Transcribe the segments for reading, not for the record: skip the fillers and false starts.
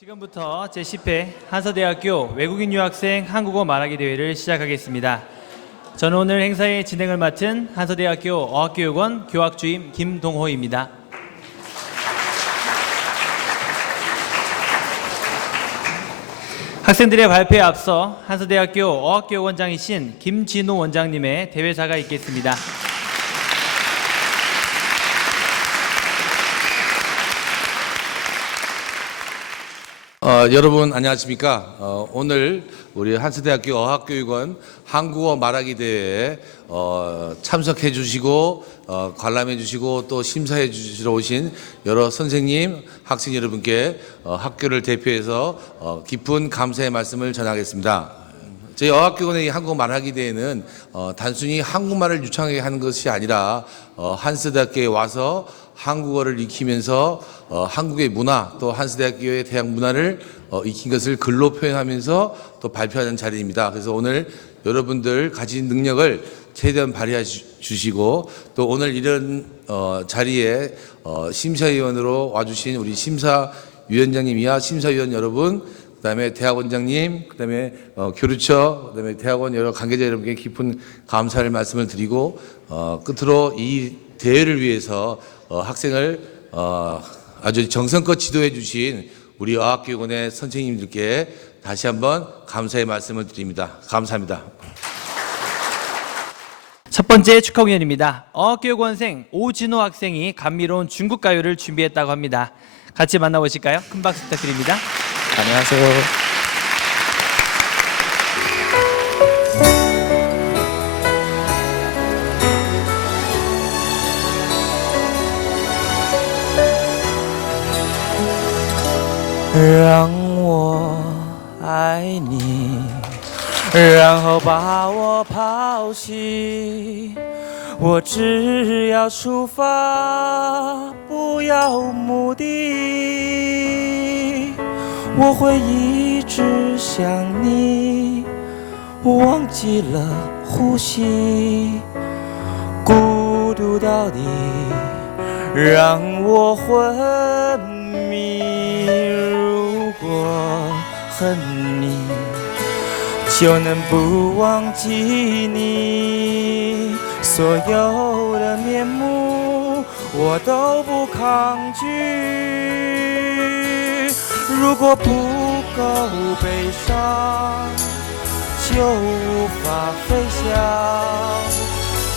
지금부터 제10회 한서대학교 외국인 유학생 한국어 말하기 대회를 시작하겠습니다. 저는 오늘 행사의 진행을 맡은 한서대학교 어학교육원 교학주임 김동호입니다. 학생들의 발표에 앞서 한서대학교 어학교육원장이신 김진우 원장님의 대회사가 있겠습니다. 여러분 안녕하십니까? 오늘 우리 한서대학교 어학교육원 한국어 말하기 대회에 참석해 주시고 관람해 주시고 또 심사해 주시러 오신 여러 선생님, 학생 여러분께 학교를 대표해서 깊은 감사의 말씀을 전하겠습니다. 저희 어학교육원의 한국어 말하기 대회는 단순히 한국말을 유창하게 하는 것이 아니라 한서대학교에 와서 한국어를 익히면서 한국의 문화 또 한서대학교의 대학 문화를 익힌 것을 글로 표현하면서 또 발표하는 자리입니다. 그래서 오늘 여러분들 가진 능력을 최대한 발휘해 주시고 또 오늘 이런 자리에 심사위원으로 와주신 우리 심사위원장님 이하 심사위원 여러분, 그다음에 대학원장님, 그다음에 교류처, 그다음에 대학원 여러 관계자 여러분께 깊은 감사를 말씀을 드리고 끝으로 이 대회를 위해서 학생을 아주 정성껏 지도해 주신 우리 어학교육원의 선생님들께 다시 한번 감사의 말씀을 드립니다. 감사합니다. 첫 번째 축하 공연입니다. 어학교육원생 오진호 학생이 감미로운 중국 가요를 준비했다고 합니다. 같이 만나보실까요? 큰 박수 부탁드립니다. 안녕하세요. 让我爱你，然后把我抛弃。我只要出发，不要目的。我会一直想你，忘记了呼吸，孤独到底让我昏迷。如果恨你，就能不忘记你，所有的面目我都不抗拒。如果不够悲伤，就无法飞翔。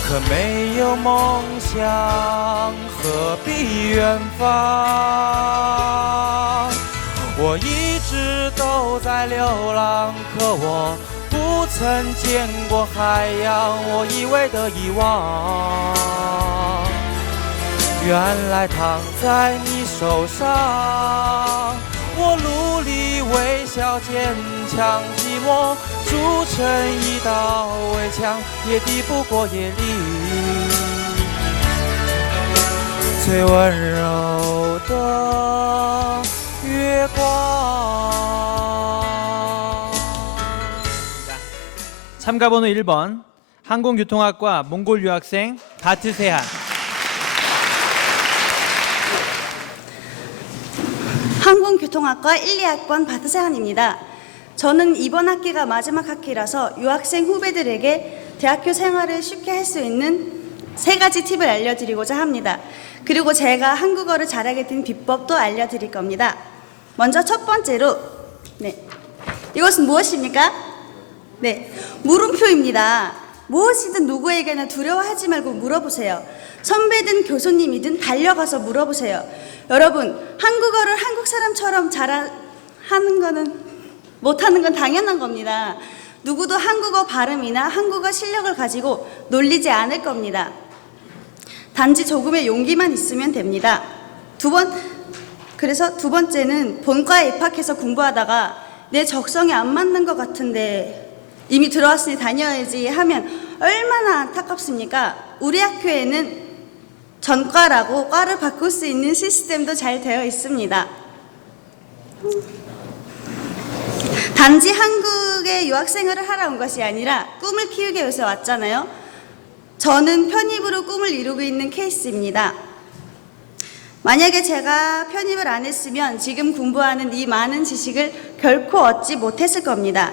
可没有梦想，何必远方？我一直都在流浪，可我不曾见过海洋。我以为的遗忘，原来躺在你手上。我努力微笑坚强，寂寞筑成一道围墙，也抵不过夜里最温柔的月光。 참가번호 1번 항공교통학과 몽골 유학생 다트세한. 항공교통학과 1, 2학번 바트세한입니다. 저는 이번 학기가 마지막 학기라서 유학생 후배들에게 대학교 생활을 쉽게 할 수 있는 3가지 팁을 알려드리고자 합니다. 그리고 제가 한국어를 잘하게 된 비법도 알려드릴 겁니다. 먼저 첫 번째로, 이것은 무엇입니까? 물음표입니다. 무엇이든 누구에게나 두려워하지 말고 물어보세요. 선배든 교수님이든 달려가서 물어보세요. 여러분, 한국어를 한국 사람처럼 못하는 건 당연한 겁니다. 누구도 한국어 발음이나 한국어 실력을 가지고 놀리지 않을 겁니다. 단지 조금의 용기만 있으면 됩니다. 그래서 두 번째는 본과에 입학해서 공부하다가 내 적성에 안 맞는 것 같은데 이미 들어왔으니 다녀야지 하면 얼마나 안타깝습니까? 우리 학교에는 전과라고 과를 바꿀 수 있는 시스템도 잘 되어 있습니다. 단지 한국에 유학생활을 하러 온 것이 아니라 꿈을 키우기 위해서 왔잖아요. 저는 편입으로 꿈을 이루고 있는 케이스입니다. 만약에 제가 편입을 안 했으면 지금 공부하는 이 많은 지식을 결코 얻지 못했을 겁니다.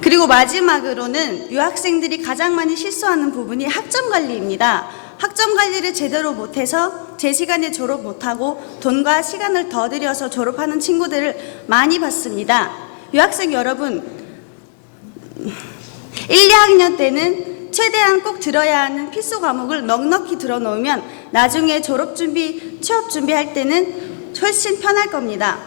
그리고 마지막으로는 유학생들이 가장 많이 실수하는 부분이 학점 관리입니다. 학점 관리를 제대로 못해서 제 시간에 졸업 못하고 돈과 시간을 더 들여서 졸업하는 친구들을 많이 봤습니다. 유학생 여러분, 1, 2학년 때는 최대한 꼭 들어야 하는 필수 과목을 넉넉히 들어놓으면 나중에 졸업 준비, 취업 준비할 때는 훨씬 편할 겁니다.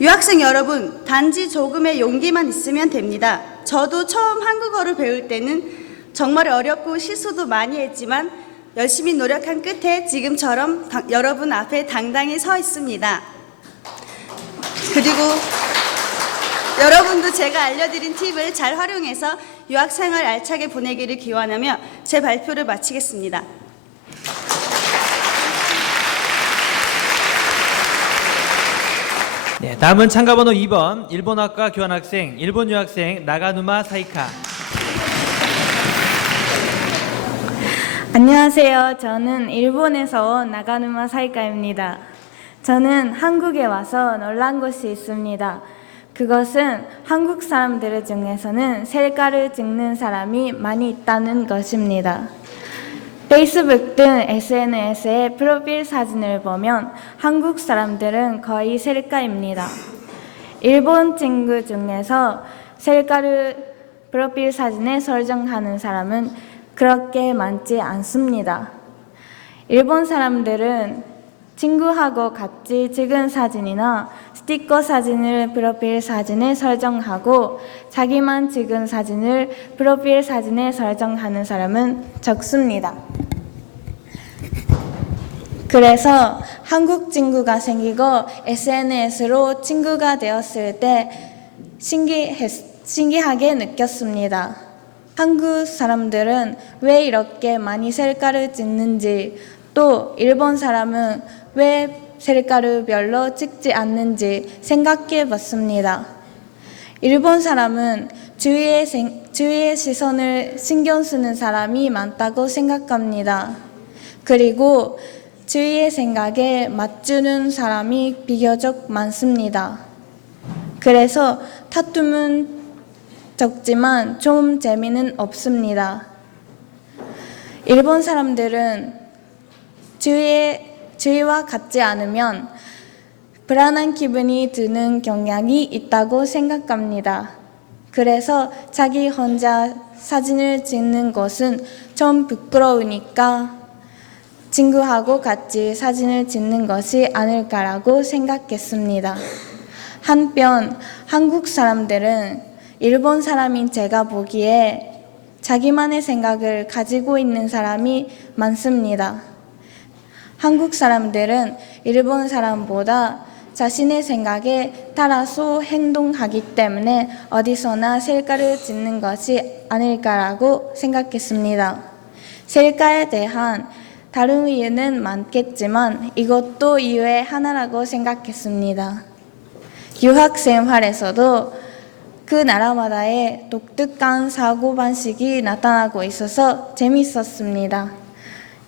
유학생 여러분, 단지 조금의 용기만 있으면 됩니다. 저도 처음 한국어를 배울 때는 정말 어렵고 실수도 많이 했지만 열심히 노력한 끝에 지금처럼 여러분 앞에 당당히 서 있습니다. 그리고 여러분도 제가 알려드린 팁을 잘 활용해서 유학생활 알차게 보내기를 기원하며 제 발표를 마치겠습니다. 네, 다음은 참가번호 2번 일본어과 교환학생, 일본 유학생 나가누마 사이카. 안녕하세요. 저는 일본에서 온 나가누마 사이카입니다. 저는 한국에 와서 놀란 것이 있습니다. 그것은 한국 사람들 중에서는 셀카를 찍는 사람이 많이 있다는 것입니다. 페이스북 등 SNS의 프로필 사진을 보면 한국 사람들은 거의 셀카입니다. 일본 친구 중에서 셀카를 프로필 사진에 설정하는 사람은 그렇게 많지 않습니다. 일본 사람들은 친구하고 같이 찍은 사진이나 스티커 사진을 프로필 사진에 설정하고 자기만 찍은 사진을 프로필 사진에 설정하는 사람은 적습니다. 그래서 한국 친구가 생기고 SNS로 친구가 되었을 때 신기하게 느꼈습니다. 한국 사람들은 왜 이렇게 많이 셀카를 찍는지, 또 일본 사람은 왜 셀카를 별로 찍지 않는지 생각해 봤습니다. 일본 사람은 주위의 시선을 신경 쓰는 사람이 많다고 생각합니다. 그리고 주위의 생각에 맞추는 사람이 비교적 많습니다. 그래서 다툼은 적지만 좀 재미는 없습니다. 일본 사람들은 주위와 같지 않으면 불안한 기분이 드는 경향이 있다고 생각합니다. 그래서 자기 혼자 사진을 찍는 것은 좀 부끄러우니까 친구하고 같이 사진을 찍는 것이 아닐까라고 생각했습니다. 한편 한국 사람들은 일본 사람인 제가 보기에 자기만의 생각을 가지고 있는 사람이 많습니다. 한국 사람들은 일본 사람보다 자신의 생각에 따라서 행동하기 때문에 어디서나 셀카를 찍는 것이 아닐까라고 생각했습니다. 셀카에 대한 다른 이유는 많겠지만 이것도 이유의 하나라고 생각했습니다. 유학 생활에서도 그 나라마다의 독특한 사고방식이 나타나고 있어서 재밌었습니다.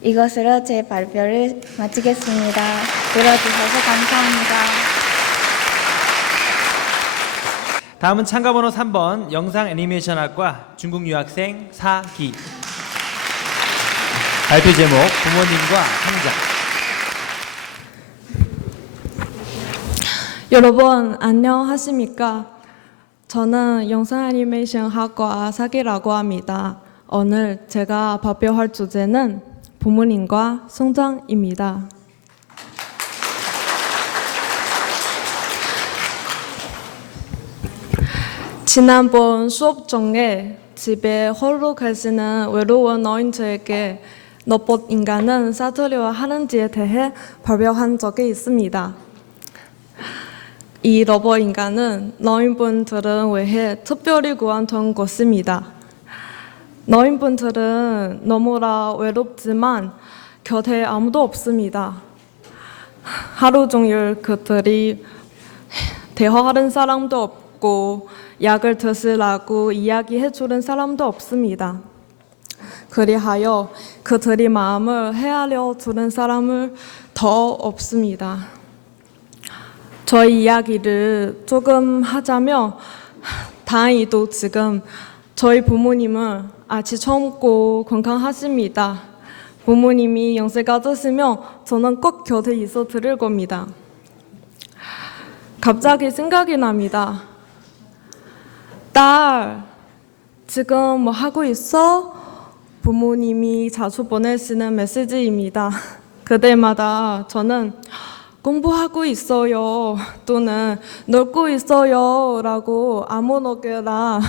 이것으로 제 발표를 마치겠습니다. 들어주셔서 감사합니다. 다음은 참가번호 3번 영상 애니메이션학과 중국 유학생 사기. 발표 제목 부모님과 성장. 여러분 안녕하십니까? 저는 영상 애니메이션 학과 사기라고 합니다. 오늘 제가 발표할 주제는 부모님과 성장입니다. 지난번 수업 중에 집에 홀로 계시는 외로운 노인들에게 로봇 인간은 사주려 하는지에 대해 발표한 적이 있습니다. 이 로봇 인간은 노인분들을 위해 특별히 구현된 것입니다. 노인분들은 너무나 외롭지만 곁에 아무도 없습니다. 하루 종일 그들이 대화하는 사람도 없고 약을 드시라고 이야기해 주는 사람도 없습니다. 그리하여 그들의 마음을 헤아려 두는 사람을 더 없습니다. 저희 이야기를 조금 하자면 다행히도 지금 저희 부모님은 아직 젊고 건강하십니다. 부모님이 연세가 드시면 저는 꼭 곁에 있어 드릴 겁니다. 갑자기 생각이 납니다. 딸, 지금 뭐 하고 있어? 부모님이 자주 보내시는 메시지입니다. 그때마다 저는 공부하고 있어요 또는 놀고 있어요 라고 아무렇게나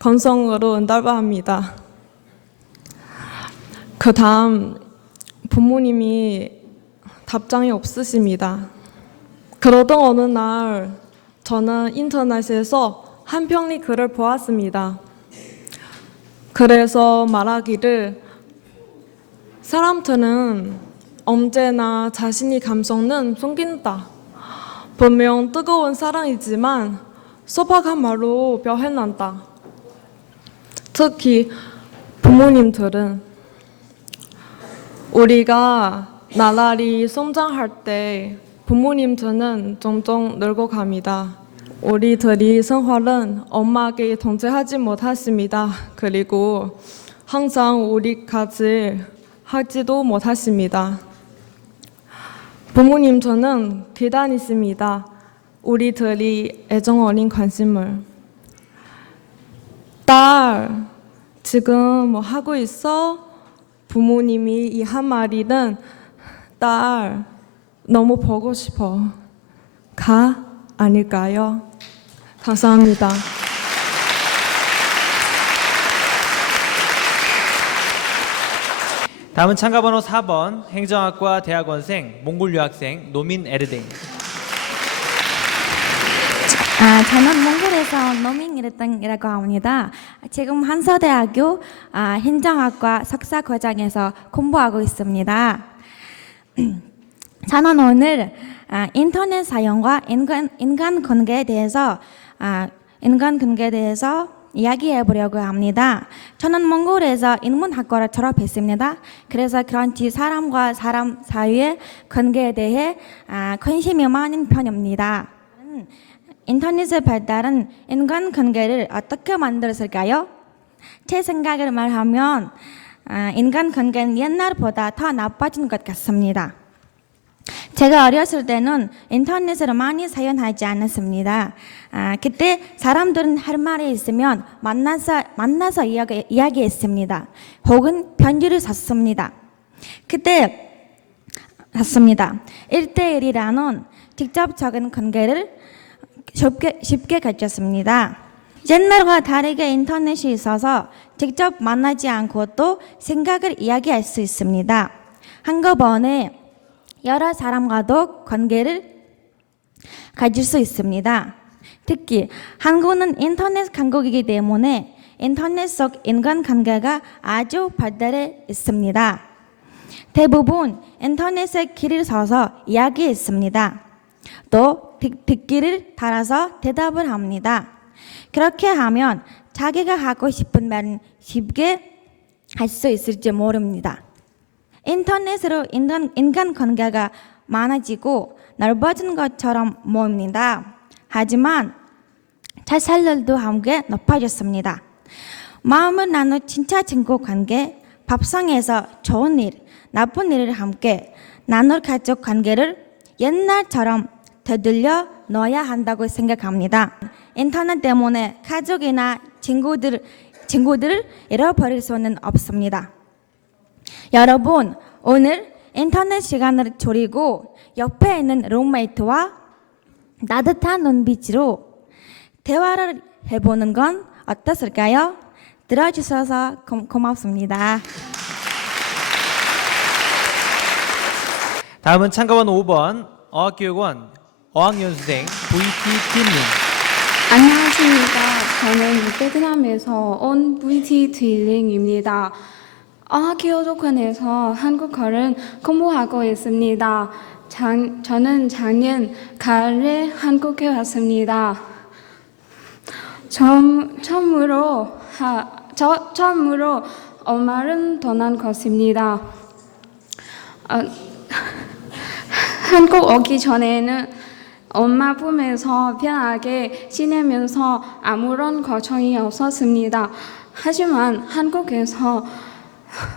건성으로 응답합니다. 그 다음 부모님이 답장이 없으십니다. 그러던 어느 날 저는 인터넷에서 한 편의 글을 보았습니다. 그래서 말하기를 사람들은 언제나 자신의 감성은 숨긴다. 분명 뜨거운 사랑이지만 소박한 말로 표현한다. 특히 부모님들은 우리가 나날이 성장할 때 부모님들은 점점 늙어갑니다. 우리들이 생활은 엄마에게 통제하지 못했습니다. 그리고 항상 우리까지 하지도 못했습니다. 부모님들은 기다리십니다. 우리들이 애정 어린 관심을. 딸, 지금 뭐 하고 있어? 부모님이 이 한마디는 딸, 너무 보고 싶어. 가? 아닐까요? 감사합니다. 다음은 참가번호 4번 행정학과 대학원생 몽골 유학생 노민 에르댕. 저는 몽골에서 노민 에르댕이라고 합니다. 지금 한서대학교 행정학과 석사과정에서 공부하고 있습니다. 저는 오늘 인터넷 사용과 인간관계에 대해서 이야기해 보려고 합니다. 저는 몽골에서 인문학과를 졸업했습니다. 그래서 그런지 사람과 사람 사이의 관계에 대해 관심이 많은 편입니다. 인터넷의 발달은 인간관계를 어떻게 만들었을까요? 제 생각을 말하면 인간관계는 옛날보다 더 나빠진 것 같습니다. 제가 어렸을 때는 인터넷을 많이 사용하지 않았습니다. 그때 사람들은 할 말이 있으면 만나서 이야기했습니다. 혹은 편지를 썼습니다. 그때 샀습니다. 1대1이라는 직접적인 관계를 쉽게 가졌습니다. 옛날과 다르게 인터넷이 있어서 직접 만나지 않고도 생각을 이야기할 수 있습니다. 한꺼번에 여러 사람과도 관계를 가질 수 있습니다. 특히 한국은 인터넷 강국이기 때문에 인터넷 속 인간관계가 아주 발달해 있습니다. 대부분 인터넷에 글을 써서 이야기했습니다. 또 듣기를 따라서 대답을 합니다. 그렇게 하면 자기가 하고 싶은 말은 쉽게 할 수 있을지 모릅니다. 인터넷으로 인간관계가 많아지고 넓어진 것처럼 보입니다. 하지만 자살률도 함께 높아졌습니다. 마음을 나누 진짜 친구 관계, 밥상에서 좋은 일, 나쁜 일을 함께 나눌 가족 관계를 옛날처럼 되돌려 놓아야 한다고 생각합니다. 인터넷 때문에 가족이나 친구들을 잃어버릴 수는 없습니다. 여러분, 오늘 인터넷 시간을 줄이고 옆에 있는 룸메이트와 따뜻한 눈빛으로 대화를 해보는 건 어떻을까요? 들어주셔서 고맙습니다. 다음은 참가번호 5번 어학교육원 어학연수생 VT 팀님. 안녕하십니까. 저는 베트남에서 온 VT 트윌링입니다. 어학교육원에서 한국어를 공부하고 있습니다. 저는 작년 가을에 한국에 왔습니다. 처음으로 엄마를 떠난 것입니다. 한국 오기 전에는 엄마 품에서 편하게 지내면서 아무런 걱정이 없었습니다. 하지만 한국에서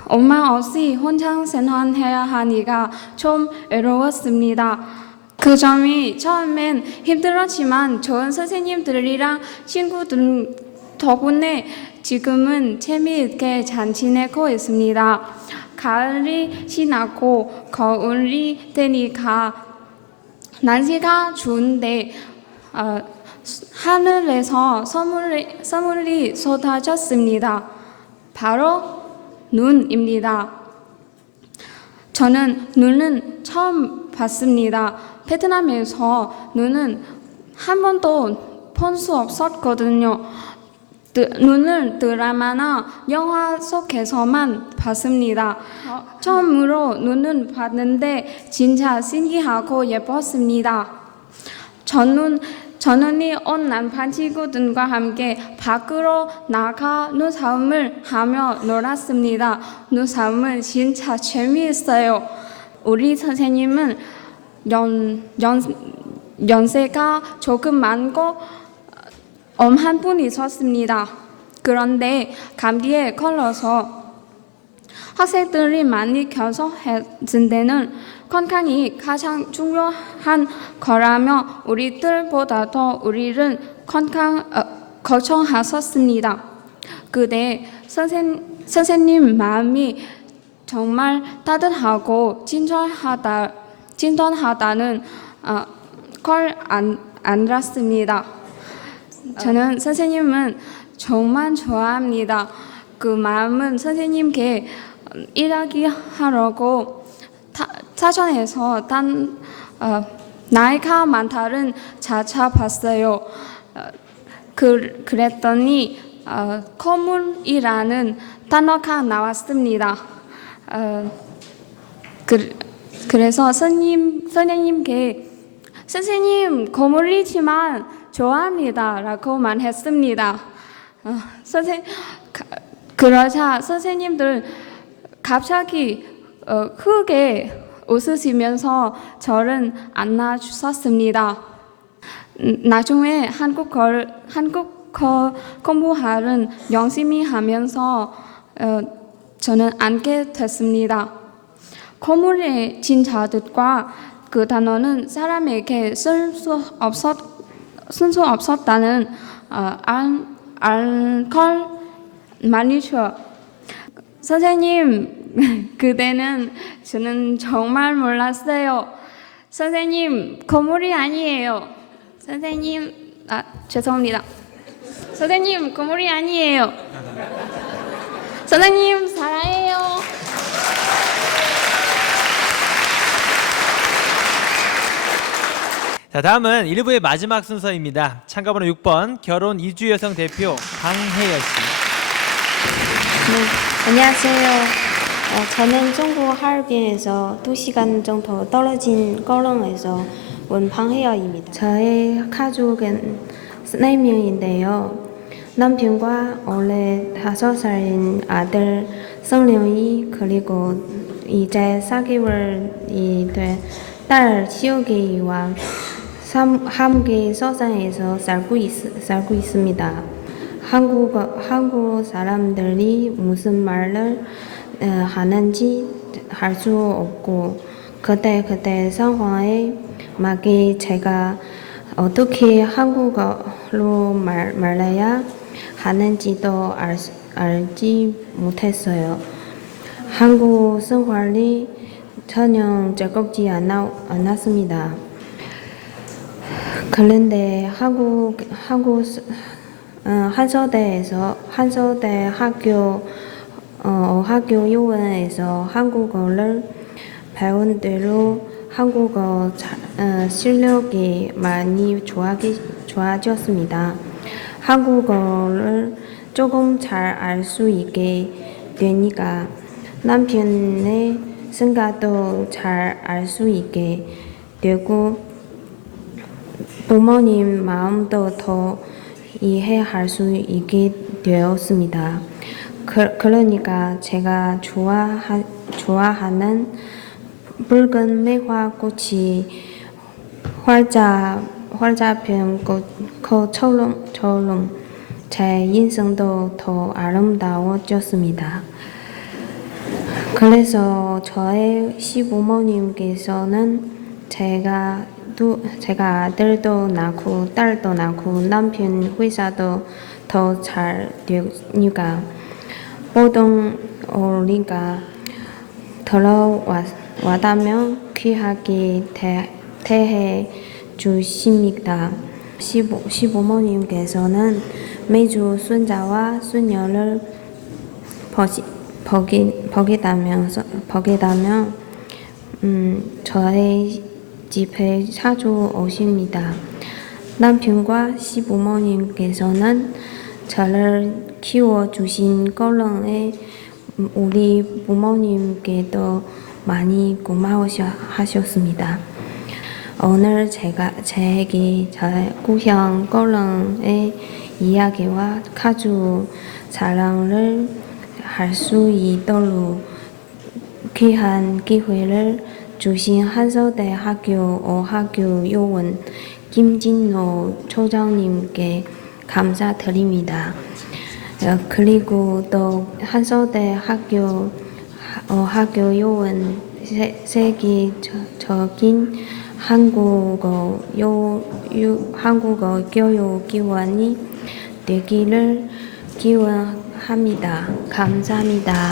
엄마 없이 혼자 생활해야 하니까 좀 외로웠습니다. 그 점이 처음엔 힘들었지만 좋은 선생님들이랑 친구들 덕분에 지금은 재미있게 잘 지내고 있습니다. 가을이 지나고 겨울이 되니까 날씨가 좋은데 하늘에서 선물이 쏟아졌습니다. 바로 눈입니다. 저는 눈은 처음 봤습니다. 베트남에서 눈은 한 번도 본 수 없었거든요. 눈을 드라마나 영화 속에서만 봤습니다. 처음으로 눈을 봤는데 진짜 신기하고 예뻤습니다. 저는 온 남편 친구들과 함께 밖으로 나가 눈싸움을 하며 놀았습니다. 눈싸움은 진짜 재미있어요. 우리 선생님은 연세가 조금 많고 엄한 분이 있었습니다. 그런데 감기에 걸려서 학생들이 많이 결석했을 때는 건강이 가장 중요한 거라며 우리들보다도 우리를 걱정하셨습니다. 그때 선생님 마음이 정말 따뜻하고 진정하다는 걸 알았습니다. 저는 선생님은 정말 좋아합니다. 그 마음은 선생님께 이야기하려고 사전에서 나이가 많다는 찾아봤어요. 그랬더니 거물이라는 단어가 나왔습니다. 그래서 선생님께 선생님 거물이지만 좋아합니다 라고 말했습니다. 그러자 선생님들 갑자기 크게 웃으시면서 저를 안아주셨습니다. 나중에 한국어 공부를 열심히 하면서 저는 알게 됐습니다. 거물의 진짜 뜻과 그 단어는 사람에게 쓸 수 없었다는 걸 말이죠. 선생님, 그때는 저는 정말 몰랐어요. 선생님, 거물이 아니에요. 선생님, 죄송합니다. 선생님, 거물이 아니에요. 선생님, 사랑해요. 자, 다음은 1부의 마지막 순서입니다. 참가번호 6번 결혼 이주 여성 대표 강혜열 씨. 네, 안녕하세요. 저는 중국 하얼빈에서 2시간 정도 떨어진 거렁에서 온 방혜열입니다. 저의 가족은 4명인데요. 남편과 올해 5살인 아들 성령이 그리고 이제 4개월이 된 딸 시오기와 함께 서산에서 살고 있습니다. 한국 사람들이 무슨 말을 하는지 할 수 없고 그때 상황에 맞게 제가 어떻게 한국어로 말해야 하는지도 알지 못했어요. 한국 생활이 전혀 즐겁지 않았습니다. 그런데 한서대 학교 요원에서 한국어를 배운 뒤로 한국어 실력이 많이 좋아졌습니다. 한국어를 조금 잘 알 수 있게 되니까 남편의 생각도 잘 알 수 있게 되고 부모님 마음도 더 이해할 수 있게 되었습니다. 그러니까 제가 좋아하는 붉은 매화꽃이 활짝 핀 것처럼 제 인생도 더 아름다워졌습니다. 그래서 저의 시부모님께서는 제가 아들도 낳고 딸도 낳고 남편 회사도 더 잘 되니까 모든 우리가 들어왔다면 귀하게 대해 주십니다. 시부모님께서는 매주 손자와 손녀를 보겠다면 저의 집에 자주 오십니다. 남편과 시부모님께서는 저를 키워주신 거렁에 우리 부모님께도 많이 고마워하셨습니다. 오늘 제게 저의 고향 거렁의 이야기와 가족 자랑을 할 수 있도록 귀한 기회를 주신 한서대학교 어학교 요원 김진호 초장님께 감사드립니다. 그리고 또 한서대학교 어학교 요원 세계적인 한국어 교육기관이 되기를 기원합니다. 감사합니다.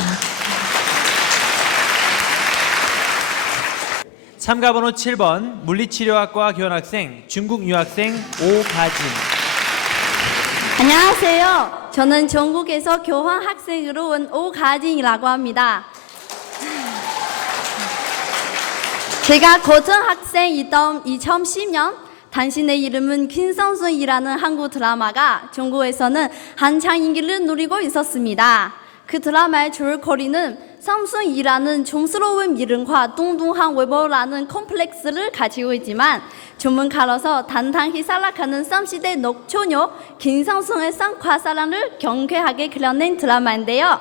참가번호 7번 물리치료학과 교환학생 중국 유학생 오가진. 안녕하세요. 저는 중국에서 교환 학생으로 온 오가진이라고 합니다. 제가 고등학생이던 2010년 당신의 이름은 김성순이라는 한국 드라마가 중국에서는 한창 인기를 누리고 있었습니다. 그 드라마의 줄거리는 성순이라는 촌스러운 이름과 뚱뚱한 외모라는 콤플렉스를 가지고 있지만 전문가로서 단단히 살아가는 30대 녹초녀 김성순의 삶과 사랑을 경쾌하게 그려낸 드라마인데요.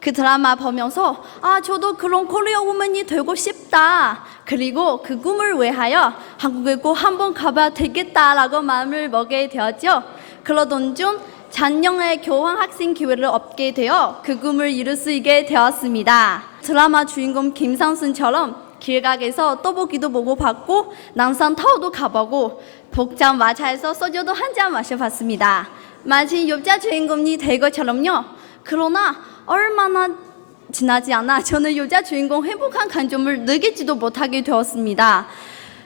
그 드라마 보면서 저도 그런 코리아 우먼이 되고 싶다. 그리고 그 꿈을 위하여 한국에 꼭 한번 가봐야 되겠다라고 마음을 먹게 되었죠. 그러던 중 작년에 교환 학생 기회를 얻게 되어 그 꿈을 이룰 수 있게 되었습니다. 드라마 주인공 김상순처럼 길가에서 떡볶이도 먹어봤고 남산 타워도 가보고 복장 마차에서 소주도 한 잔 마셔봤습니다. 마치 여자 주인공이 될 것처럼요. 그러나 얼마나 지나지 않아 저는 여자 주인공 행복한 감정을 느끼지도 못하게 되었습니다.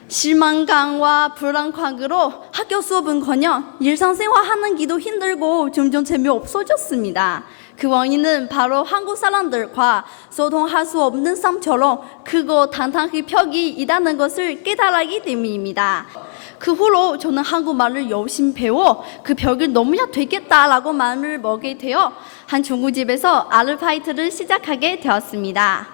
실망감과 불안감으로 학교 수업은커녕 일상생활하는 기도 힘들고 점점 재미없어졌습니다. 그 원인은 바로 한국 사람들과 소통할 수 없는 삶처럼 크고 단단히 벽이 있다는 것을 깨달았기 때문입니다. 그 후로 저는 한국말을 열심히 배워 그 벽을 넘어야 되겠다라고 마음을 먹게 되어 한 중국집에서 아르바이트를 시작하게 되었습니다.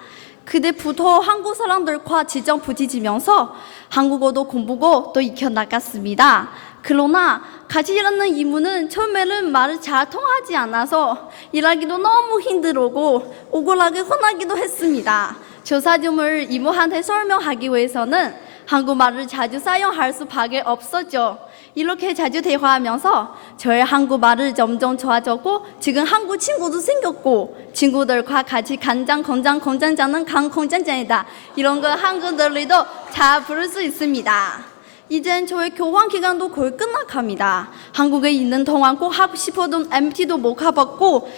그때부터 한국 사람들과 직접 부딪히면서 한국어도 공부고 또 익혀나갔습니다. 그러나 같이 일하는 이모는 처음에는 말을 잘 통하지 않아서 일하기도 너무 힘들고 억울하게 혼나기도 했습니다. 조사점을 이모한테 설명하기 위해서는 한국말을 자주 사용할 수밖에 없었죠. 이렇게 자주 대화하면서 저의 한국말을 점점 좋아졌고 지금 한국 친구도 생겼고 친구들과 같이 간장, 공장, 공장장은 강 공장장이다. 이런 거 한국들도 잘 부를 수 있습니다. 이젠 저의 교환 기간도 거의 끝나갑니다. 한국에 있는 동안 꼭 하고 싶었던 MT도 못 가봤고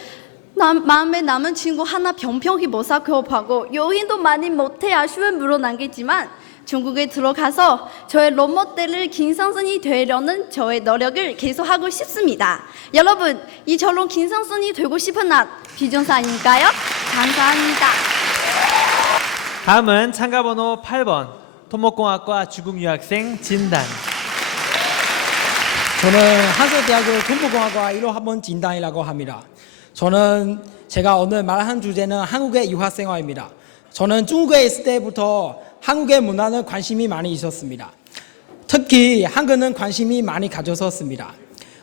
마음에 남은 친구 하나 병평히 못 사귀어보고 여행도 많이 못해 아쉬운 물론 남겠지만 중국에 들어가서 저의 롤모델을 김상순이 되려는 저의 노력을 계속하고 싶습니다. 여러분, 이처럼 김상순이 되고 싶은 나 비전사 아닐까요? 감사합니다. 다음은 참가번호 8번 토목공학과 중국 유학생 진단. 저는 한서대학교 토목공학과 1호 학번 진단이라고 합니다. 제가 오늘 말한 주제는 한국의 유학생활입니다. 저는 중국에 있을 때부터 한국의 문화는 관심이 많이 있었습니다. 특히 한국은 관심이 많이 가졌었습니다.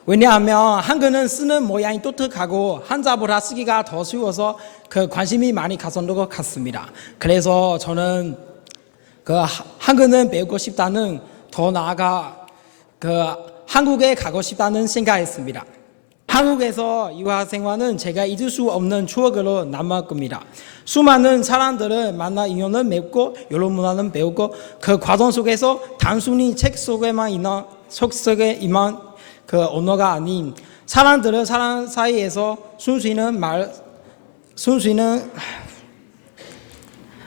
왜냐하면 한글은 쓰는 모양이 독특하고 한자보다 쓰기가 더 쉬워서 그 관심이 많이 갔었던 것 같습니다. 그래서 저는 그 한글은 배우고 싶다는 더 나아가 그 한국에 가고 싶다는 생각했습니다. 한국에서 유학 생활은 제가 잊을 수 없는 추억으로 남을 겁니다. 수많은 사람들을 만나 인연을 맺고 여러 문화를 배우고 그 과정 속에서 단순히 책 속에만 있는 그 언어가 아닌 사람들을 사람 사이에서 순수히는 말을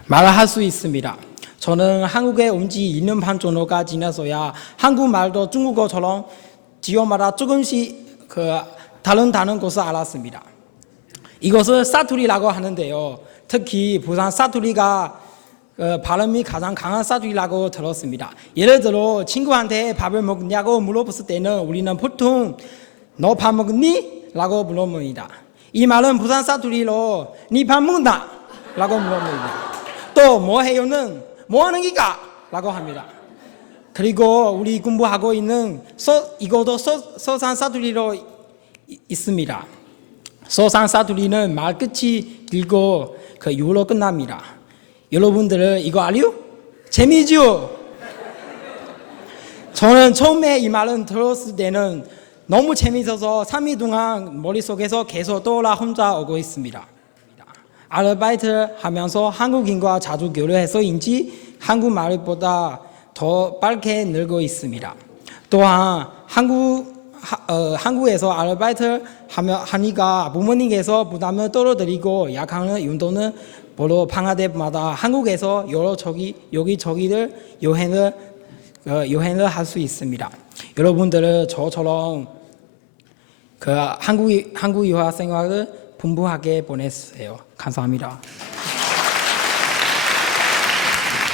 할 수 있습니다. 저는 한국에 온 지 2년 반 정도가 지나서야 한국말도 중국어처럼 지역마다 조금씩 다른 것을 알았습니다. 이것을 사투리라고 하는데요. 특히 부산 사투리가 발음이 가장 강한 사투리라고 들었습니다. 예를 들어 친구한테 밥을 먹냐고 물어봤을 때는 우리는 보통 너 밥 먹니? 라고 물어봅니다. 이 말은 부산 사투리로 니 밥 먹나? 라고 물어봅니다. 또 뭐 해요는 뭐 하는 기가? 라고 합니다. 그리고 우리 공부하고 있는 이것도 서산 사투리로 있습니다. 서산 사투리는 말 끝이 길고 그 유로 끝납니다. 여러분들은 이거 알요? 재미죠? 저는 처음에 이 말은 들었을 때는 너무 재미있어서 3일 동안 머릿속에서 계속 떠올라 혼자 오고 있습니다. 아르바이트를 하면서 한국인과 자주 교류해서인지 한국말보다 더 빠르게 늘고 있습니다. 또한 한국에서 아르바이트를 하니까 부모님께서 부담을 떨어뜨리고 약하는 운동을 보러 방학 때마다 한국에서 여기저기를 여행을 할 수 있습니다. 여러분들은 저처럼 그 한국 유학 생활을 풍부하게 보내세요. 감사합니다.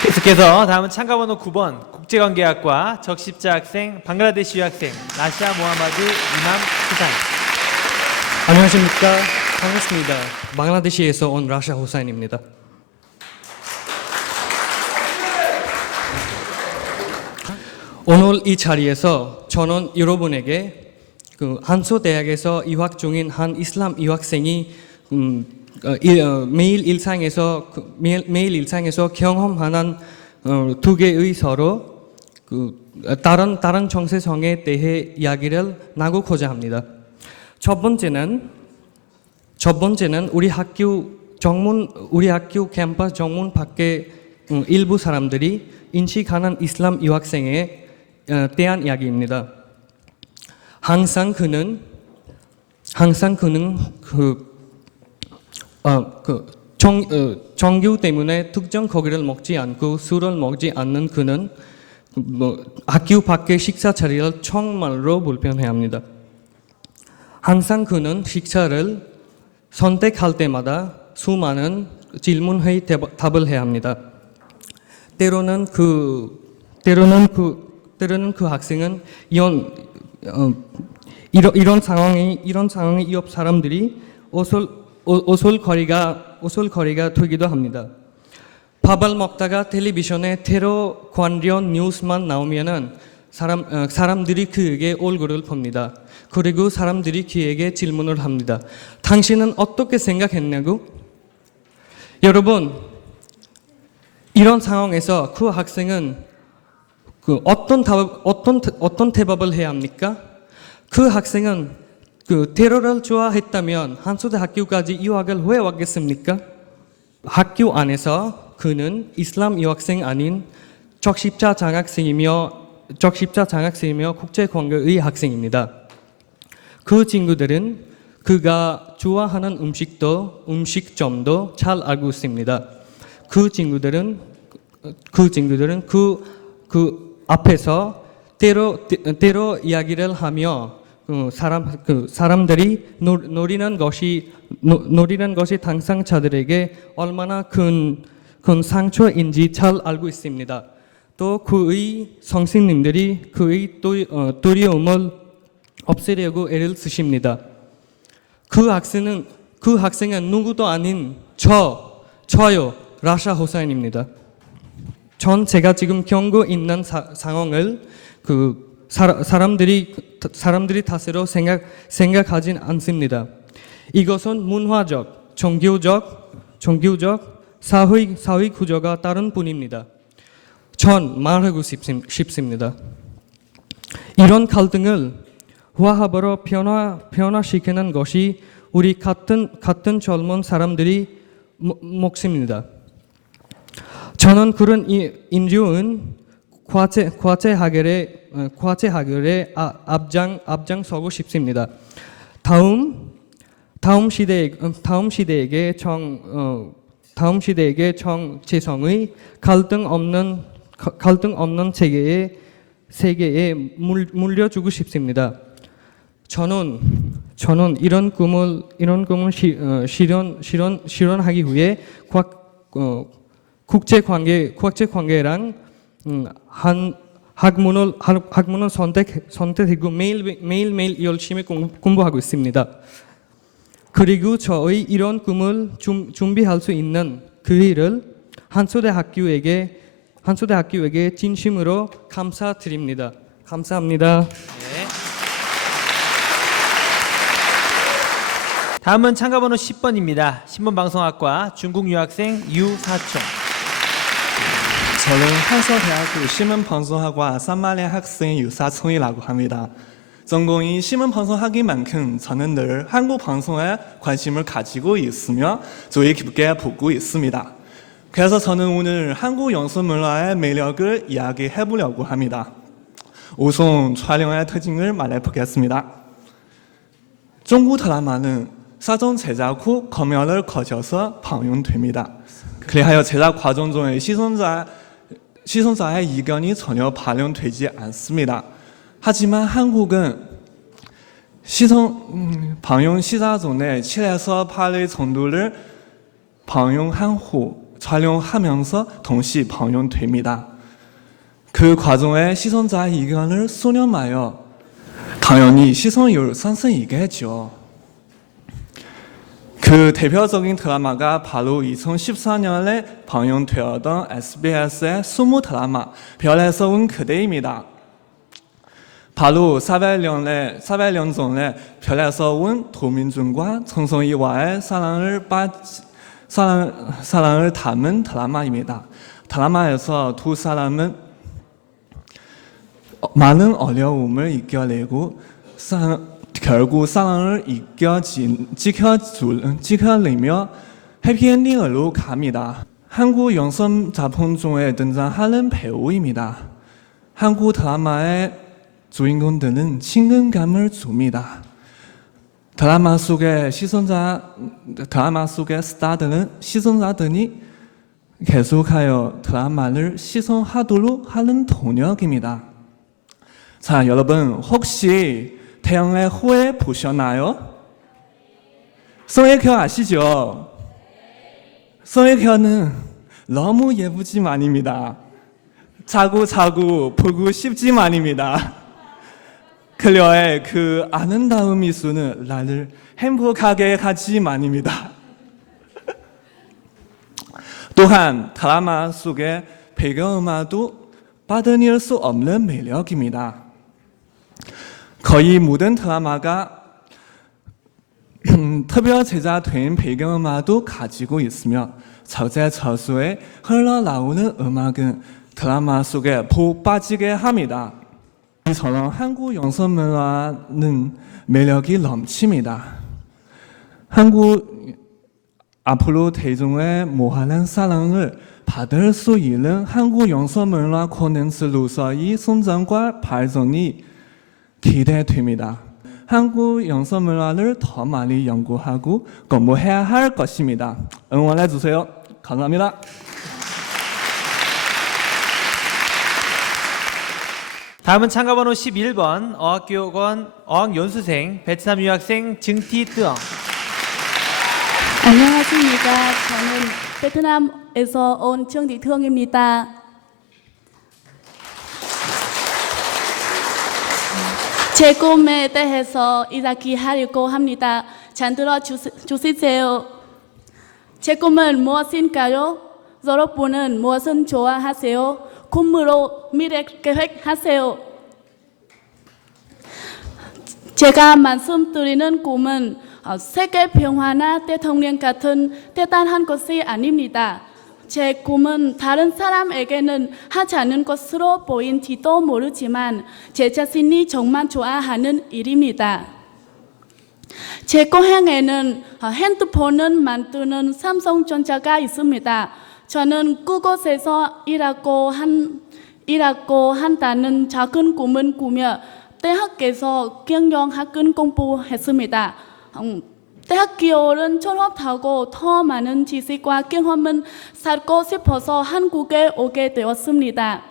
계속해서 다음은 참가번호 9번 국제관계학과 적십자 학생 방글라데시 유학생 라시아 모하마드 이맘 후사인. 안녕하십니까. 반갑습니다. 방글라데시에서 온 라시아 후사인입니다. 오늘 이 자리에서 저는 여러분에게 그 한소 대학에서 유학 중인 한 이슬람 유학생이 매일 일상에서 경험하는 두 개의 서로 다른 정체성에 대해 이야기를 나누고자 합니다. 첫 번째는 우리 학교 캠퍼스 정문 밖에 일부 사람들이 인식하는 이슬람 유학생에 대한 이야기입니다. 항상 그는 정규 때문에 특정 고기를 먹지 않고 술을 먹지 않는 그는 학교 밖의 식사 자리를 정말로 불편해합니다. 항상 그는 식사를 선택할 때마다 수많은 질문에 답을 해야 합니다. 때로는 그 학생은 이런 상황에 옆 사람들이 오솔거리가 되기도 합니다. 밥을 먹다가 텔레비전에 테러 관련 뉴스만 나오면은 사람들이 그에게 얼굴을 봅니다. 그리고 사람들이 그에게 질문을 합니다. 당신은 어떻게 생각했냐고? 여러분, 이런 상황에서 그 학생은 어떤 대답을 해야 합니까? 그 학생은 테러를 좋아했다면 한소대 학교까지 유학을 왜 왔겠습니까? 학교 안에서 그는 이슬람 유학생 아닌 적십자 장학생이며 국제관계의 학생입니다. 그 친구들은 그가 좋아하는 음식점도 잘 알고 있습니다. 그 친구들은 그 앞에서 때로 이야기를 하며 사람들이 노리는 것이 당사자들에게 얼마나 큰 상처인지 잘 알고 있습니다. 또 그의 선생님들이 그의 두려움을 없애려고 애를 쓰십니다. 그 학생은 누구도 아닌 저요 라샤 호사인입니다. 전 제가 지금 겪고 있는 상황을 사람들이 사람들이 탓으로 생각하진 않습니다. 이것은 문화적, 종교적, 사회 구조가 다른 뿐입니다. 전 말하고 싶습니다. 이런 갈등을 화합으로 변화시키는 것이 우리 같은 젊은 사람들이 몫입니다. 저는 그런 인류은 과제 해결에 앞장서고 싶습니다. 다음 시대에게 정체성의 갈등 없는 세계에 물려주고 싶습니다. 저는 이런 꿈을 실현하기 위해 국제 관계랑 학문을 선택하고 매일매일 열심히 공부하고 있습니다. 그리고 저의 이런 꿈을 준비할 수 있는 기회를 한서대학교에게 진심으로 감사드립니다. 감사합니다. 다음은 참가번호 10번입니다. 신문방송학과 중국 유학생 유사총. 저는 한서대학교 신문방송학과 3학년 학생 유사총이라고 합니다. 전공이 신문방송학인 만큼 저는 늘 한국 방송에 관심을 가지고 있으며 저희 깊게 보고 있습니다. 그래서 저는 오늘 한국 영상문화의 매력을 이야기해 보려고 합니다. 우선 촬영의 특징을 말해보겠습니다. 중국 드라마는 사전 제작 후 검열을 거쳐서 방영됩니다. 그리하여 제작 과정 중에 시선자의 의견이 전혀 반영되지 않습니다. 하지만 한국은 방영 시작 전에 7에서 8일 정도를 방영한 후 촬영하면서 동시 방영됩니다. 그 과정에 시선자의 의견을 수렴하여 당연히 시선율 상승이겠죠. 그 대표적인 드라마가 바로 2014년에 방영되었던 SBS의 수모 드라마 별에서 온 그대입니다. 바로 400년 전에 별에서 온 도민준과 정성이와의 사랑을 담은 드라마입니다. 드라마에서 두 사람은 많은 어려움을 이겨내고 결국 사랑을 지켜내며 해피엔딩으로 갑니다. 한국 영상 작품 중에 등장하는 배우입니다. 한국 드라마의 주인공들은 친근감을 줍니다. 드라마 속의 스타들은 시청자들이 계속하여 드라마를 시청하도록 하는 동력입니다. 자, 여러분 혹시 태양의 후예 보셨나요? 송혜교 아시죠? 송혜교는 너무 예쁘지만입니다. 자고 보고 싶지만입니다. 그녀의 그 아름다운 미소는 나를 행복하게 하지만입니다. 또한 드라마 속의 배경음악도 빠져나올 수 없는 매력입니다. 거의 모든 드라마가 특별 제작된 배경음악도 가지고 있으며 적재적소에 흘러나오는 음악은 드라마 속에 푹 빠지게 합니다. 이처럼 한국 영상문화는 매력이 넘칩니다. 앞으로 대중의 무한한 사랑을 받을 수 있는 한국 영상문화 콘텐츠로서의 성장과 발전이 기대됩니다. 한국 영상문화를 더 많이 연구하고 공부해야 할 것입니다. 응원해 주세요. 감사합니다. 다음은 참가번호 11번 어학교육원 어학연수생 베트남 유학생 증티뜨엉. 안녕하십니까. 저는 베트남에서 온 정티뜨엉입니다. 제 꿈에 대해서 이야기하려고 합니다. 잘 들어주세요. 제 꿈은 무엇인가요? 여러분은 무엇을 좋아하세요? 꿈으로 미래 계획하세요. 제가 말씀드리는 꿈은 세계 평화나 대통령 같은 대단한 것이 아닙니다. 제 꿈은 다른 사람에게는 하지 않은 것으로 보일지도 모르지만 제 자신이 정말 좋아하는 일입니다. 제 고향에는 핸드폰을 만드는 삼성전자가 있습니다. 저는 그곳에서 일하고 한다는 작은 꿈을 꾸며 대학에서 경영학을 공부했습니다. 대학교를 졸업하고 더 많은 지식과 경험을 쌓고 싶어서 한국에 오게 되었습니다.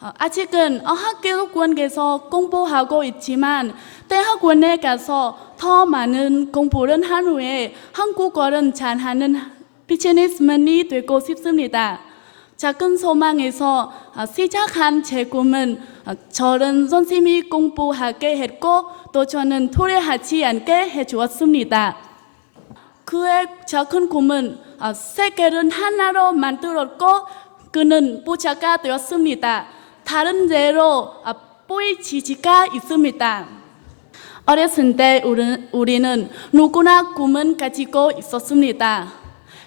아직은 어학교육원에서 공부하고 있지만 대학원에 가서 더 많은 공부를 한 후에 한국어를 잘하는 비즈니스맨이 되고 싶습니다. 작은 소망에서 시작한 제 꿈은 저를 열심히 공부하게 했고 또 저는 토래하지 않게 해주었습니다. 그의 작은 꿈은 세계를 하나로 만들었고 그는 부자가 되었습니다. 다른 데로 보이지가 있습니다. 어렸을 때 우리는 누구나 꿈을 가지고 있었습니다.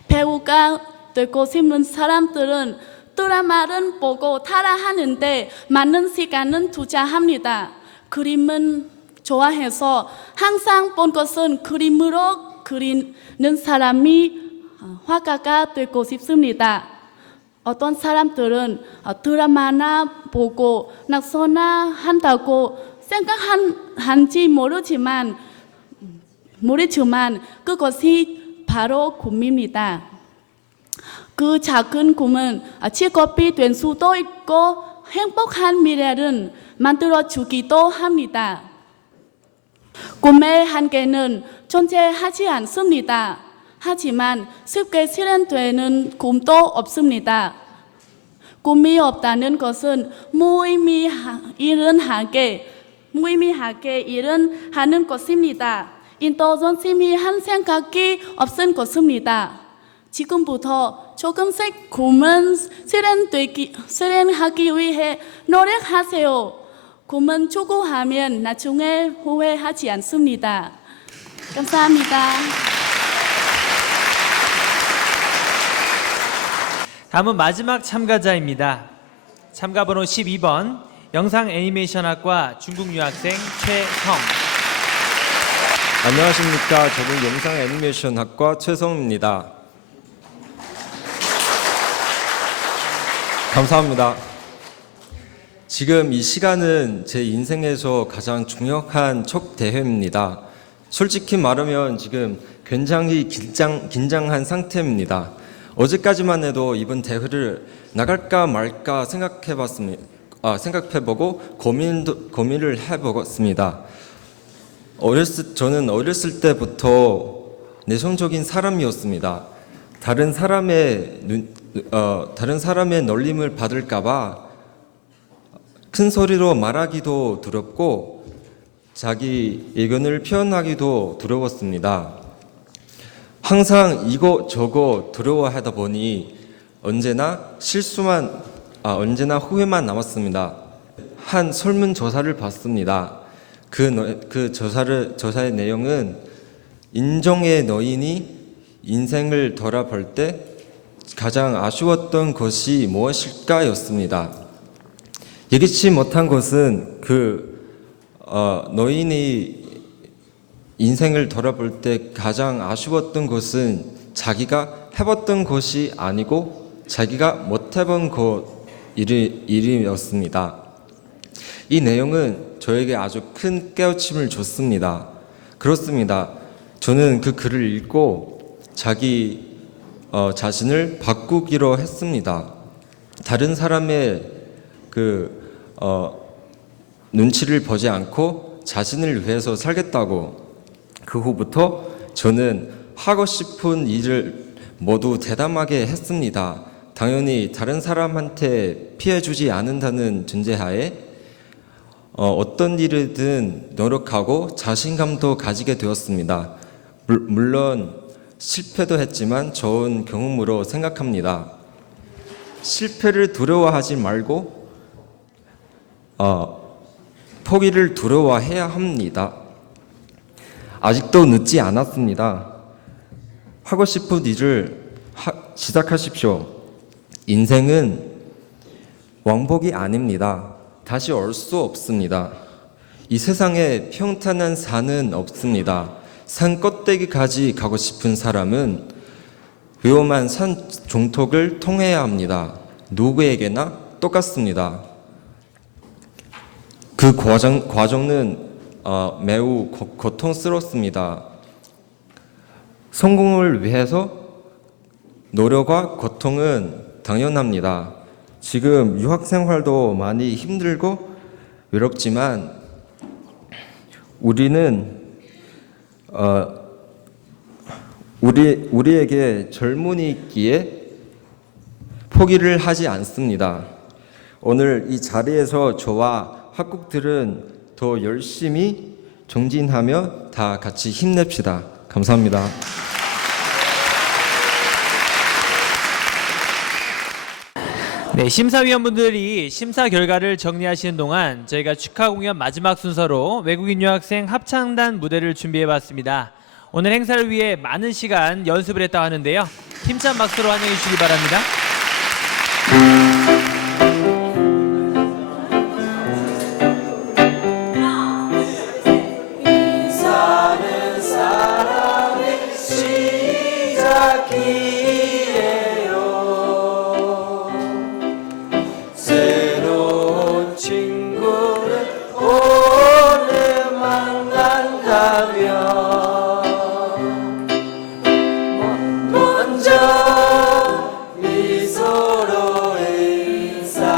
배우가 되고 싶은 사람들은 드라마를 보고 따라하는데 많은 시간을 투자합니다. 그림은 좋아해서 항상 본 것은 그림으로 그리는 사람이 화가가 되고 싶습니다. 어떤 사람들은 드라마나 보고 낙서나 한다고 생각한지 모르지만 그것이 바로 꿈입니다. 그 작은 꿈은 직업이 될 수도 있고 행복한 미래를 만들어주기도 합니다. 꿈의 한계는 존재하지 않습니다. 하지만 쉽게 실현되는 꿈도 없습니다. 꿈이 없다는 것은 무의미하게 일은 하는 것입니다. 인도 열심히 한 생각이 없은 것입니다. 지금부터 조금씩 꿈은 실현하기 위해 노력하세요. 꿈은 추구하면 나중에 후회하지 않습니다. 감사합니다. 다음은 마지막 참가자입니다. 참가번호 12번 영상 애니메이션학과 중국 유학생 최성. 안녕하십니까. 저는 영상 애니메이션학과 최성입니다. 감사합니다. 지금 이 시간은 제 인생에서 가장 중요한 첫 대회입니다. 솔직히 말하면 지금 굉장히 긴장한 상태입니다. 어제까지만 해도 이번 대회를 나갈까 말까 생각해보고 고민을 해보았습니다. 저는 어렸을 때부터 내성적인 사람이었습니다. 다른 사람의 놀림을 받을까봐 큰 소리로 말하기도 두렵고 자기 의견을 표현하기도 두려웠습니다. 항상 이거저거 두려워하다 보니 언제나 후회만 남았습니다. 한 설문조사를 봤습니다. 그 조사의 내용은 인종의 노인이 인생을 돌아볼 때 가장 아쉬웠던 것이 무엇일까였습니다. 예기치 못한 것은 노인이 인생을 돌아볼 때 가장 아쉬웠던 것은 자기가 해봤던 것이 아니고 자기가 못해본 일이었습니다. 이 내용은 저에게 아주 큰 깨우침을 줬습니다. 그렇습니다. 저는 그 글을 읽고 자기 자신을 바꾸기로 했습니다. 다른 사람의 눈치를 보지 않고 자신을 위해서 살겠다고. 그 후부터 저는 하고 싶은 일을 모두 대담하게 했습니다. 당연히 다른 사람한테 피해주지 않는다는 전제하에 어떤 일이든 노력하고 자신감도 가지게 되었습니다. 물론 실패도 했지만 좋은 경험으로 생각합니다. 실패를 두려워하지 말고 포기를 두려워해야 합니다. 아직도 늦지 않았습니다. 하고 싶은 일을 시작하십시오. 인생은 왕복이 아닙니다. 다시 올 수 없습니다. 이 세상에 평탄한 산은 없습니다. 산 꼭대기까지 가고 싶은 사람은 위험한 산 종톡을 통해야 합니다. 누구에게나 똑같습니다. 그 과정은 매우 고통스럽습니다. 성공을 위해서 노력과 고통은 당연합니다. 지금 유학 생활도 많이 힘들고 외롭지만 우리는 우리에게 젊은이기에 포기를 하지 않습니다. 오늘 이 자리에서 저와 학국들은 더 열심히 정진하며 다 같이 힘냅시다. 감사합니다. 네, 심사위원분들이 심사 결과를 정리하시는 동안 저희가 축하 공연 마지막 순서로 외국인 유학생 합창단 무대를 준비해봤습니다. 오늘 행사를 위해 많은 시간 연습을 했다고 하는데요. 힘찬 박수로 환영해 주시기 바랍니다. 인사는 사랑의 시작이에요. 새로운 친구를 오늘 만난다면 먼저 미소로 인사해봐요.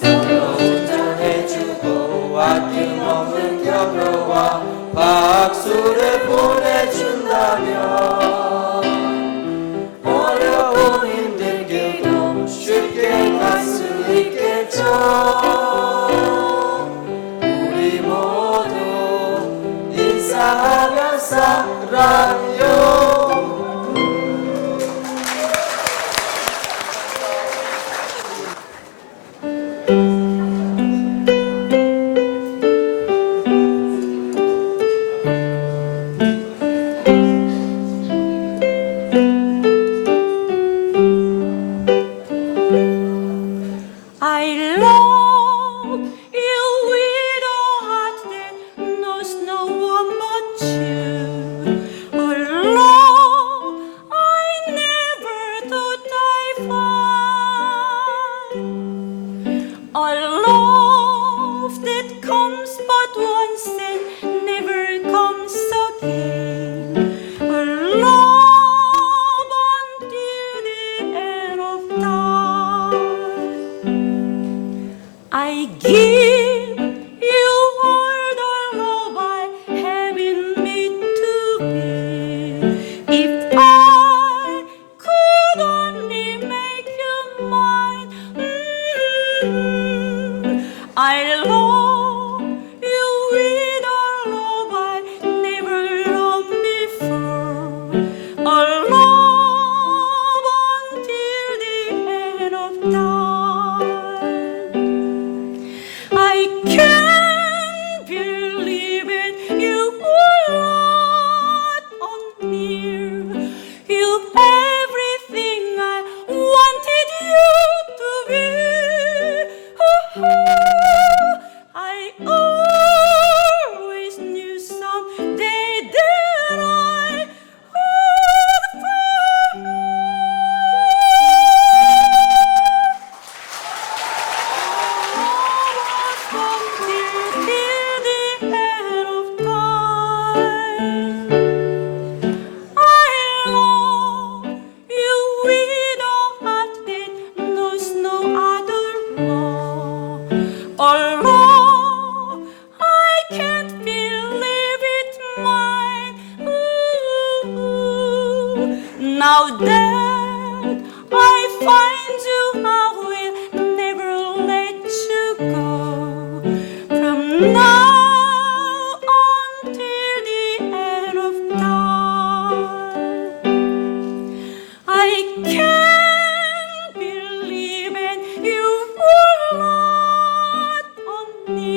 서로 인정해주고 아낌없는 격려와 박수를 보내준다면 어렵고 힘들게도 쉽게 갈 수 있겠죠. 우리 모두 인사하며 살아요. I love you with a heart that knows no one but you. A love I never thought I'd find. A love that comes but once and never comes again. A love until the end of time. I give you all the love I have in me to be. If I could only make you mine, I love you with a love I never loved before. A love until the end of time. I can't believe it, you were not on near. You're everything I wanted you to be. I always knew someday that I would find. Now that I find you, I will never let you go. From now until the end of time, I can't believe it, you were not on me.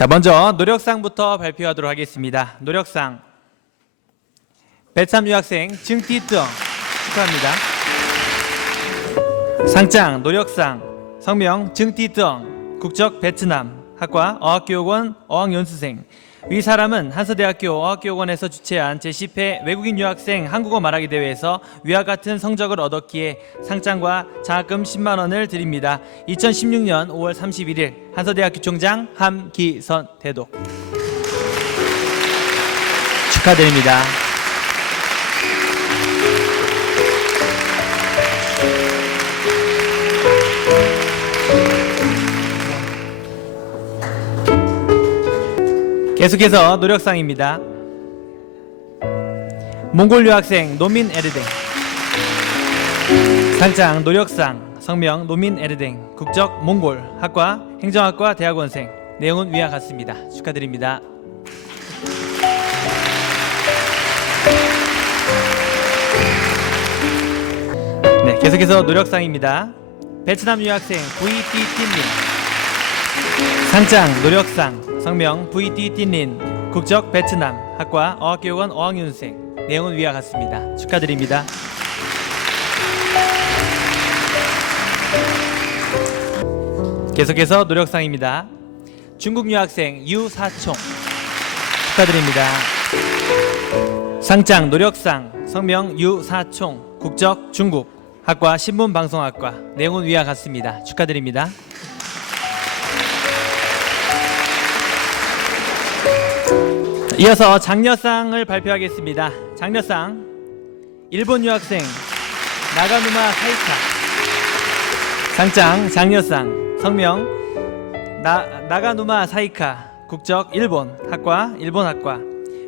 자, 먼저 노력상부터 발표하도록 하겠습니다. 노력상 베트남 유학생 증띠뜨 축하합니다. 상장 노력상 성명 증띠뜨 국적 베트남 학과 어학교육원 어학연수생. 위 사람은 한서대학교 어학교육원에서 주최한 제10회 외국인 유학생 한국어 말하기 대회에서 위와 같은 성적을 얻었기에 상장과 장학금 10만 원을 드립니다. 2016년 5월 31일 한서대학교 총장 함기선 대독. 축하드립니다. 계속해서 노력상입니다. 몽골 유학생 노민 에르댕. 상장 노력상 성명 노민 에르댕 국적 몽골 학과 행정학과 대학원생. 내용은 위와 같습니다. 축하드립니다. 네, 계속해서 노력상입니다. 베트남 유학생 VTT님. 상장 노력상 성명 VTT님 국적 베트남 학과 어학교육원 어학연수생. 내용은 위와 같습니다. 축하드립니다. 계속해서 노력상입니다. 중국 유학생 유사총 축하드립니다. 상장 노력상 성명 유사총 국적 중국 학과 신문방송학과. 내용은 위와 같습니다. 축하드립니다. 이어서 장려상을 발표하겠습니다. 장려상 일본 유학생 나가누마 사이카. 상장 장려상 성명 나가누마 사이카 국적 일본 학과 일본학과.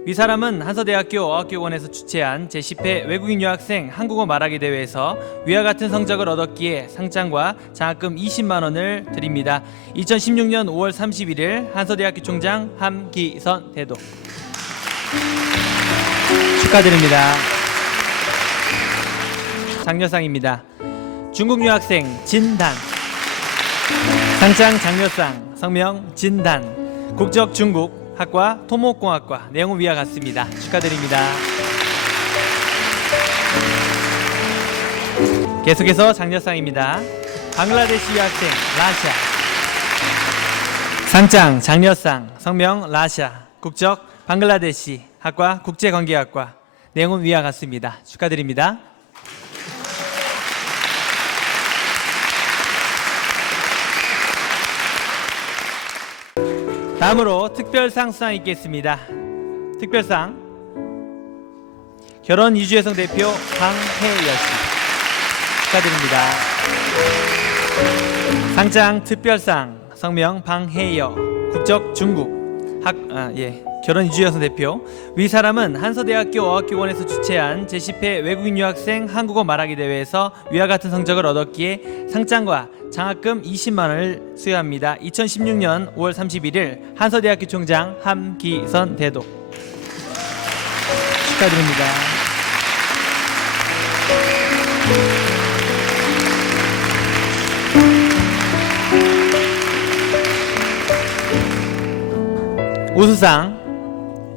위 사람은 한서대학교 어학교육원에서 주최한 제10회 외국인 유학생 한국어 말하기 대회에서 위와 같은 성적을 얻었기에 상장과 장학금 20만 원을 드립니다. 2016년 5월 31일 한서대학교 총장 함기선 대독. 축하드립니다. 장려상입니다. 중국 유학생 진단. 상장 장려상 성명 진단 국적 중국 학과 토목공학과. 내용은 위와 같습니다. 축하드립니다. 계속해서 장려상입니다. 방글라데시 유학생 라샤. 상장 장려상 성명 라샤 국적 방글라데시 학과 국제관계학과. 내용은 위와 같습니다. 축하드립니다. 다음으로 특별상 수상 있겠습니다. 특별상 결혼 이주여성 대표 방혜여 씨 축하드립니다. 상장 특별상 성명 방혜여 국적 중국 결혼 이주여성 대표. 위 사람은 한서대학교 어학교육원에서 주최한 제10회 외국인 유학생 한국어 말하기 대회에서 위와 같은 성적을 얻었기에 상장과 장학금 20만 원을 수여합니다. 2016년 5월 31일 한서대학교 총장 함기선 대독. 축하드립니다. 우수상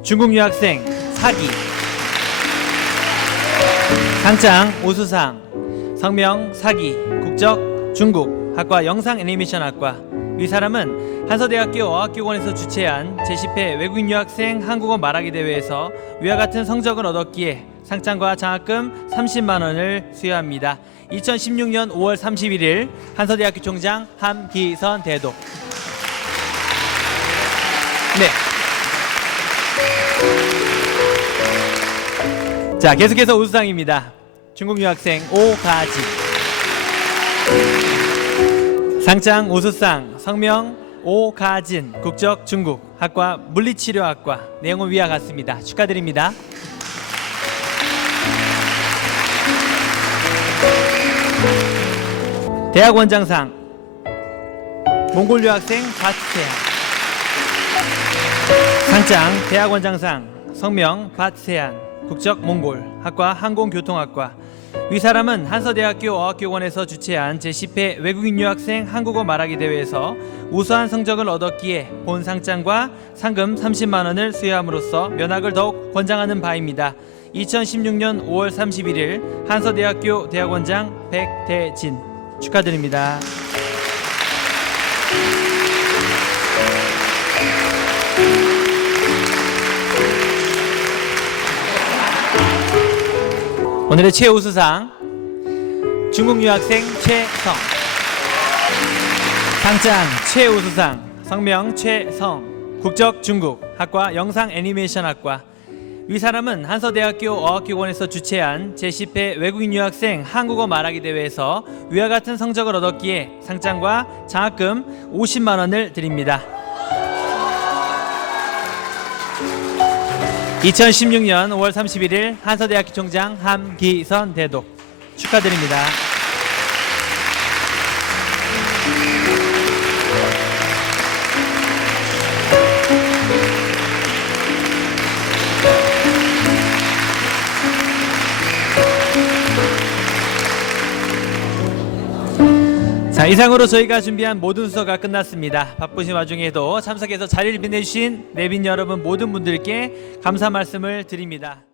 중국 유학생 사기. 상장 우수상 성명 사기 국적 중국 학과 영상 애니메이션 학과. 위 사람은 한서대학교 어학교육원에서 주최한 제10회 외국인 유학생 한국어 말하기 대회에서 위와 같은 성적을 얻었기에 상장과 장학금 30만 원을 수여합니다. 2016년 5월 31일 한서대학교 총장 함기선 대독. 네. 자, 계속해서 우수상입니다. 중국 유학생 오가지. 상장 우수상 성명 오가진 국적 중국 학과 물리치료학과. 내용은 위와 같습니다. 축하드립니다. 대학원장상 몽골 유학생 바트세안. 상장 대학원장상 성명 바트세안 국적 몽골 학과 항공교통학과. 위사람은 한서대학교 어학교원에서 주최한 제10회 외국인 유학생 한국어 말하기 대회에서 우수한 성적을 얻었기에 본 상장과 상금 30만 원을 수여함으로써 면학을 더욱 권장하는 바입니다. 2016년 5월 31일 한서대학교 대학원장 백대진 축하드립니다. 오늘의 최우수상 중국 유학생 최성, 상장 최우수상 성명 최성, 국적 중국, 학과 영상 애니메이션학과. 위사람은 한서대학교 어학교원에서 주최한 제10회 외국인 유학생 한국어 말하기 대회에서 위와 같은 성적을 얻었기에 상장과 장학금 50만 원을 드립니다. 2016년 5월 31일 한서대학교 총장 함기선 대독 축하드립니다. 자, 이상으로 저희가 준비한 모든 수서가 끝났습니다. 바쁘신 와중에도 참석해서 자리를 빛내주신 내빈 여러분 모든 분들께 감사 말씀을 드립니다.